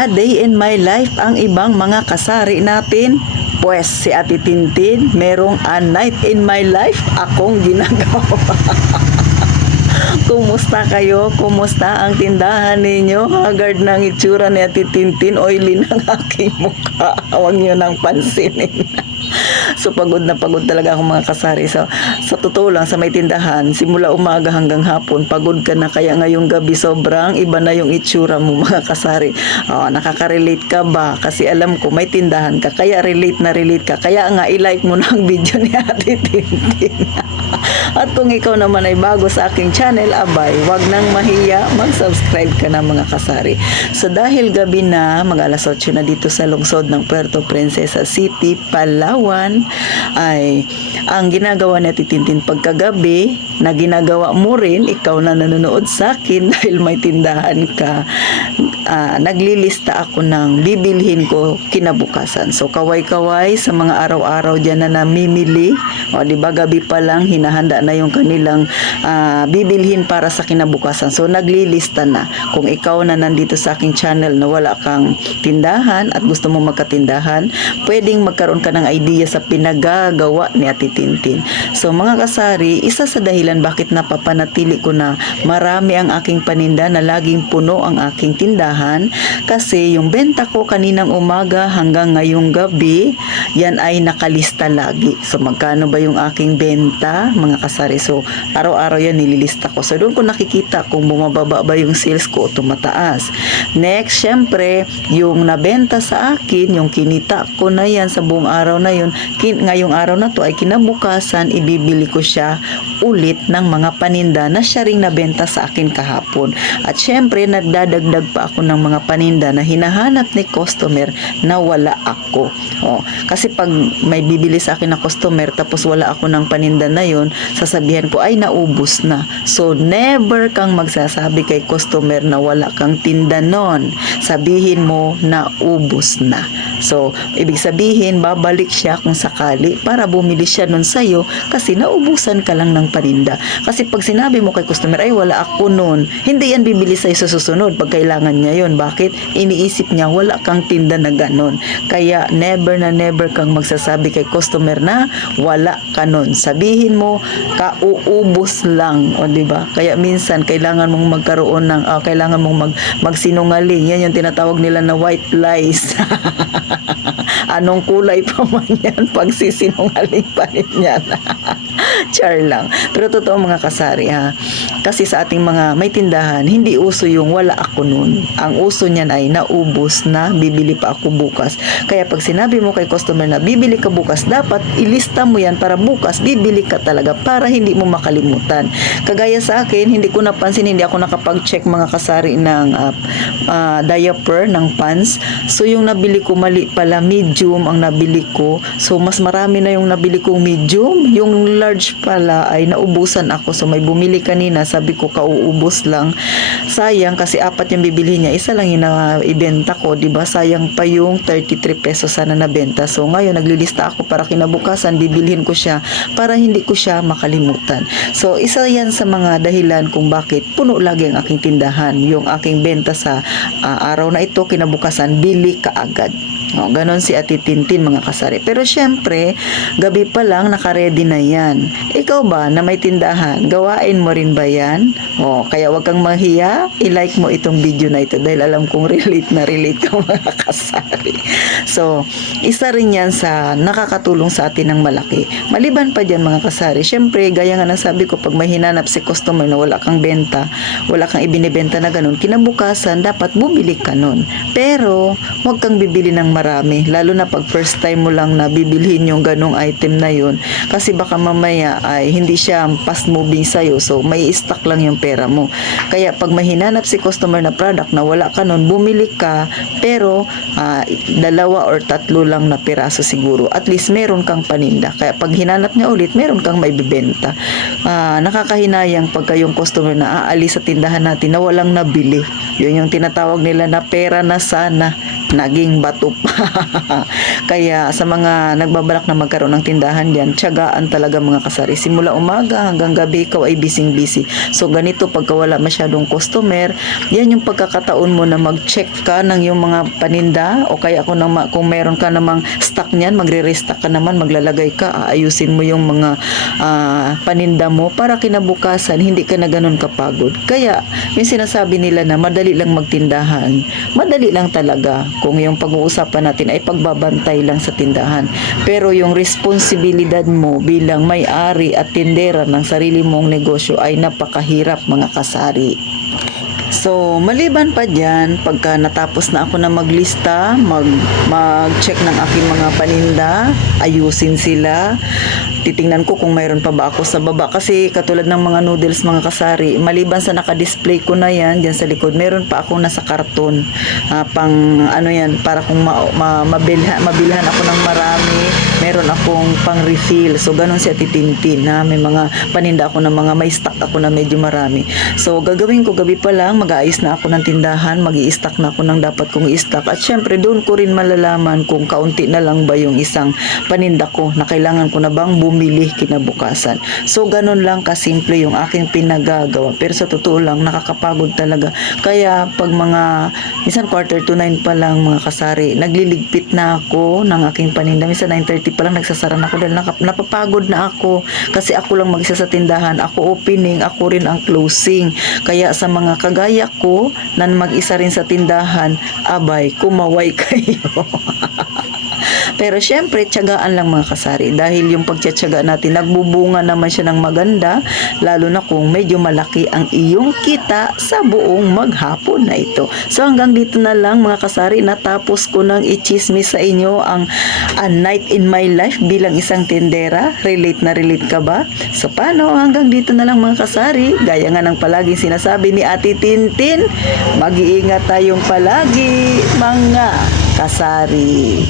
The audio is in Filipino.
A day in my life ang ibang mga kasari natin. Pues si Ate Tintin, merong a night in my life akong ginagawa. Kumusta kayo? Kumusta ang tindahan ninyo? Haggard ng itsura ni Ate Tintin, oily ng aking mukha. Huwag nyo nang pansinin. So pagod na pagod talaga ako mga kasari. So, sa totoo lang, sa may tindahan, simula umaga hanggang hapon, pagod ka na. Kaya ngayong gabi, sobrang iba na yung itsura mo mga kasari. Nakaka-relate ka ba? Kasi alam ko, may tindahan ka. Kaya relate na relate ka. Kaya nga, i-like mo na ang video ni Ate Tintin. At kung ikaw naman ay bago sa aking channel, abay, wag nang mahiya, mag-subscribe ka na mga kasari. So dahil gabi na, mag-alas 8 na dito sa lungsod ng Puerto Princesa City, Palawan, ay ang ginagawa ni Ate Tintin pagkagabi, na ginagawa mo rin, ikaw na nanonood sa akin dahil may tindahan ka, naglilista ako ng bibilhin ko kinabukasan. So kaway-kaway sa mga araw-araw dyan na namimili, o diba gabi pa lang hinahanda na yung kanilang bibilhin para sa kinabukasan. So naglilista na. Kung ikaw na nandito sa aking channel na wala kang tindahan at gusto mo magkatindahan, pwedeng magkaroon ka ng idea sa pinagagawa ni Ate Tintin. So mga kasari, isa sa dahilan bakit napapanatili ko na marami ang aking paninda, na laging puno ang aking tindahan, kasi yung benta ko kaninang umaga hanggang ngayong gabi, yan ay nakalista lagi. So magkano ba yung aking benta mga kasari? So araw-araw yan nililista ko. So doon ko nakikita kung bumababa ba yung sales ko o tumataas. Next, syempre, yung nabenta sa akin, yung kinita ko na yan sa buong araw na yun, ngayong araw na to ay kinabukasan, ibibili ko siya ulit ng mga paninda na siya ring nabenta sa akin kahapon. At syempre, nagdadagdag pa ako ng mga paninda na hinahanap ni customer na wala ako. Kasi pag may bibili sa akin na customer tapos wala ako ng paninda na yun, sasabihan ko ay naubos na. So never kang magsasabi kay customer na wala kang tinda nun. Sabihin mo na ubos na. So ibig sabihin, babalik siya kung sakali para bumili siya nun sa'yo kasi naubusan ka lang ng paninda. Kasi pag sinabi mo kay customer ay wala ako nun, hindi yan bibili sa'yo sa susunod pag kailangan niya yun. Bakit? Iniisip niya wala kang tinda na ganon. Kaya never na never kang magsasabi kay customer na wala ka nun. Sabihin mo kauubos lang, o di ba? Kaya minsan kailangan mong magkaroon ng kailangan mong magsinungaling. Yan yung tinatawag nila na white lies. Anong kulay pa man yan, pagsisinungaling pa rin yan. Char lang. Pero totoo mga kasari ha. Kasi sa ating mga may tindahan, hindi uso yung wala ako nun. Ang uso niyan ay naubos na, bibili pa ako bukas. Kaya pag sinabi mo kay customer na bibili ka bukas, dapat ilista mo yan para bukas bibili ka talaga para hindi mo makalimutan. Kagaya sa akin, hindi ko napansin, hindi ako nakapag-check mga kasari ng diaper, ng pants. So yung nabili ko mali pala, medium ang nabili ko. So mas marami na yung nabili kong medium. Yung large pala ay naubusan ako. So may bumili kanina, sabi ko kauubos lang. Sayang kasi 4 yung bibili niya, isa lang yung ibenta ko, diba? Sayang pa yung 33 pesos sana nabenta. So ngayon naglilista ako para kinabukasan bibilhin ko siya para hindi ko siya makalimutan. So isa yan sa mga dahilan kung bakit puno lagi ang aking tindahan. Yung aking benta sa araw na ito, kinabukasan bili kaagad. Ganon si Ate Tintin mga kasari. Pero syempre, gabi pa lang nakaredy na yan. Ikaw ba na may tindahan, gawain mo rin ba yan? Kaya wag kang mahiya, i-like mo itong video na ito dahil alam kong relate na relate ka mga kasari. So, isa rin yan sa nakakatulong sa atin ng malaki. Maliban pa dyan mga kasari, syempre, gaya nga nasabi ko, pag may hinanap si customer na wala kang benta, wala kang ibinibenta na ganun, kinabukasan, dapat bumili ka nun. Pero, wag kang bibili ng marami, lalo na pag first time mo lang na bibilhin yung ganong item na yun, kasi baka mamaya ay hindi siya fast moving sa'yo, so may stock lang yung pera mo. Kaya pag may hinanap si customer na product na wala ka nun, bumili ka, pero 2 or 3 lang na piraso siguro, at least meron kang paninda. Kaya pag hinanap niya ulit, meron kang maibibenta. Nakakahinayang pagka yung customer na aalis sa tindahan natin na walang nabili. Yun yung tinatawag nila na pera na sana. naging bato pa. Kaya sa mga nagbabalak na magkaroon ng tindahan dyan, tiyagaan talaga mga kasari. Simula umaga hanggang gabi, ikaw ay busy-busy. So ganito, pagka wala masyadong customer, yan yung pagkakataon mo na mag-check ka ng yung mga paninda, o kaya kung meron ka namang stock niyan, magre-restock ka naman, maglalagay ka, aayusin mo yung mga paninda mo para kinabukasan hindi ka na ganun kapagod. Kaya yung sinasabi nila na madali lang magtindahan, madali lang talaga kung yung pag-uusapan natin ay pagbabantay lang sa tindahan. Pero yung responsibilidad mo bilang may-ari at tindera ng sarili mong negosyo ay napakahirap mga kasari. So, maliban pa dyan, pagka natapos na ako na maglista, mag-check ng aking mga paninda, ayusin sila, titingnan ko kung mayroon pa ba ako sa baba. Kasi katulad ng mga noodles mga kasari, maliban sa naka-display ko na yan, dyan sa likod, meron pa ako nasa karton. Pang ano yan, para kung mabilhan ako ng marami, meron akong pang refill. So, ganun siya titintin. May mga paninda ako na may stock ako na medyo marami. So, gagawin ko gabi pa lang, mag-aayos na ako ng tindahan, mag-i-stock na ako ng dapat kong i-stock. At syempre, doon ko rin malalaman kung kaunti na lang ba yung isang paninda ko na kailangan ko na bang bumili kinabukasan. So, ganun lang kasimple yung aking pinagagawa. Pero sa totoo lang, nakakapagod talaga. Kaya, pag minsan 8:45 pa lang mga kasari, nagliligpit na ako ng aking paninda. Minsan 9:30 pa lang nagsasara na ako dahil napapagod na ako. Kasi ako lang mag-isa sa tindahan. Ako opening, ako rin ang closing. Kaya sa mga kagaya ko na mag-isa rin sa tindahan, abay, kumaway kayo. Pero syempre, tiyagaan lang mga kasari. Dahil yung pagtiyatsaga natin, nagbubunga naman siya ng maganda, lalo na kung medyo malaki ang iyong kita sa buong maghapon na ito. So hanggang dito na lang mga kasari, natapos ko nang i-chismis sa inyo ang A Night in My Life bilang isang tindera. Relate na relate ka ba? So paano? Hanggang dito na lang mga kasari. Gaya nga ng palaging sinasabi ni Ate Tintin, mag-iingat tayong palagi mga kasari.